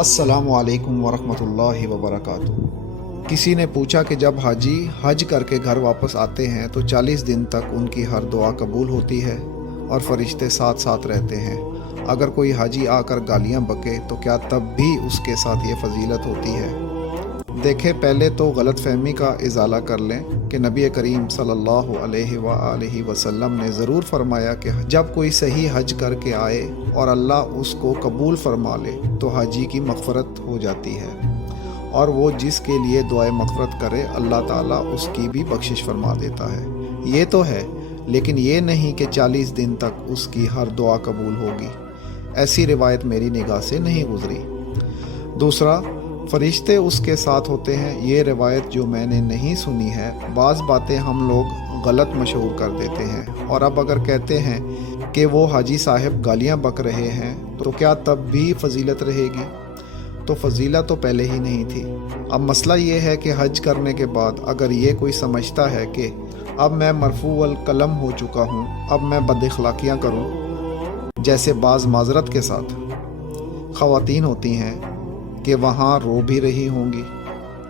السلام علیکم ورحمۃ اللہ وبرکاتہ۔ کسی نے پوچھا کہ جب حاجی حج کر کے گھر واپس آتے ہیں تو 40 دن تک ان کی ہر دعا قبول ہوتی ہے اور فرشتے ساتھ ساتھ رہتے ہیں۔ اگر کوئی حاجی آ کر گالیاں بکے تو کیا تب بھی اس کے ساتھ یہ فضیلت ہوتی ہے؟ دیکھیں، پہلے تو غلط فہمی کا ازالہ کر لیں کہ نبی کریم صلی اللہ علیہ وآلہ وسلم نے ضرور فرمایا کہ جب کوئی صحیح حج کر کے آئے اور اللہ اس کو قبول فرما لے تو حاجی کی مغفرت ہو جاتی ہے، اور وہ جس کے لیے دعائے مغفرت کرے اللہ تعالیٰ اس کی بھی بخشش فرما دیتا ہے۔ یہ تو ہے، لیکن یہ نہیں کہ 40 دن تک اس کی ہر دعا قبول ہوگی۔ ایسی روایت میری نگاہ سے نہیں گزری۔ دوسرا، فرشتے اس کے ساتھ ہوتے ہیں، یہ روایت جو میں نے نہیں سنی ہے۔ بعض باتیں ہم لوگ غلط مشہور کر دیتے ہیں، اور اب اگر کہتے ہیں کہ وہ حاجی صاحب گالیاں بک رہے ہیں تو کیا تب بھی فضیلت رہے گی؟ تو فضیلت تو پہلے ہی نہیں تھی۔ اب مسئلہ یہ ہے کہ حج کرنے کے بعد اگر یہ کوئی سمجھتا ہے کہ اب میں مرفوع القلم ہو چکا ہوں، اب میں بد اخلاقیاں کروں، جیسے بعض معذرت کے ساتھ خواتین ہوتی ہیں کہ وہاں رو بھی رہی ہوں گی،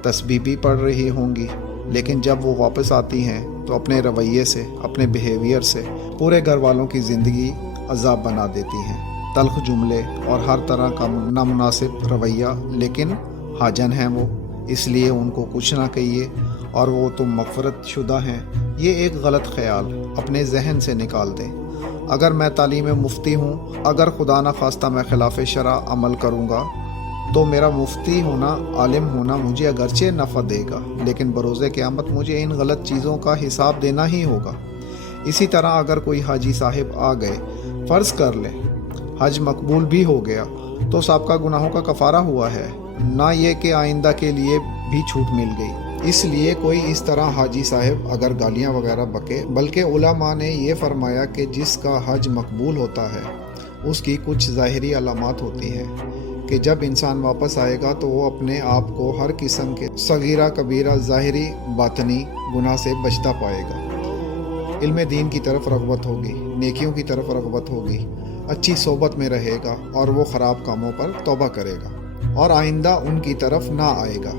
تسبیح بھی پڑھ رہی ہوں گی، لیکن جب وہ واپس آتی ہیں تو اپنے رویے سے، اپنے بیہیویئر سے پورے گھر والوں کی زندگی عذاب بنا دیتی ہیں۔ تلخ جملے اور ہر طرح کا نامناسب رویہ، لیکن حاجن ہیں وہ، اس لیے ان کو کچھ نہ کہیے اور وہ تم مغفرت شدہ ہیں۔ یہ ایک غلط خیال اپنے ذہن سے نکال دیں۔ اگر میں تعلیم مفتی ہوں، اگر خدا نخواستہ میں خلاف شرع عمل کروں گا تو میرا مفتی ہونا، عالم ہونا مجھے اگرچہ نفع دے گا، لیکن بروز قیامت مجھے ان غلط چیزوں کا حساب دینا ہی ہوگا۔ اسی طرح اگر کوئی حاجی صاحب آ گئے، فرض کر لیں حج مقبول بھی ہو گیا، تو سابقہ گناہوں کا کفارہ ہوا ہے، نہ یہ کہ آئندہ کے لیے بھی چھوٹ مل گئی۔ اس لیے کوئی اس طرح حاجی صاحب اگر گالیاں وغیرہ بکے، بلکہ علماء نے یہ فرمایا کہ جس کا حج مقبول ہوتا ہے اس کی کچھ ظاہری علامات ہوتی ہیں کہ جب انسان واپس آئے گا تو وہ اپنے آپ کو ہر قسم کے صغیرہ کبیرہ ظاہری باطنی گناہ سے بچتا پائے گا۔ علم دین کی طرف رغبت ہوگی، نیکیوں کی طرف رغبت ہوگی، اچھی صحبت میں رہے گا اور وہ خراب کاموں پر توبہ کرے گا اور آئندہ ان کی طرف نہ آئے گا۔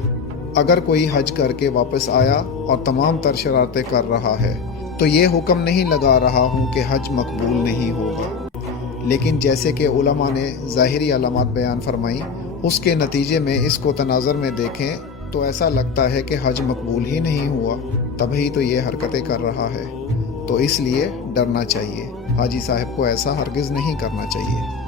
اگر کوئی حج کر کے واپس آیا اور تمام تر شرارتیں کر رہا ہے تو یہ حکم نہیں لگا رہا ہوں کہ حج مقبول نہیں ہوگا، لیکن جیسے کہ علماء نے ظاہری علامات بیان فرمائیں، اس کے نتیجے میں اس کو تناظر میں دیکھیں تو ایسا لگتا ہے کہ حج مقبول ہی نہیں ہوا، تبھی تو یہ حرکتیں کر رہا ہے۔ تو اس لیے ڈرنا چاہیے، حاجی صاحب کو ایسا ہرگز نہیں کرنا چاہیے۔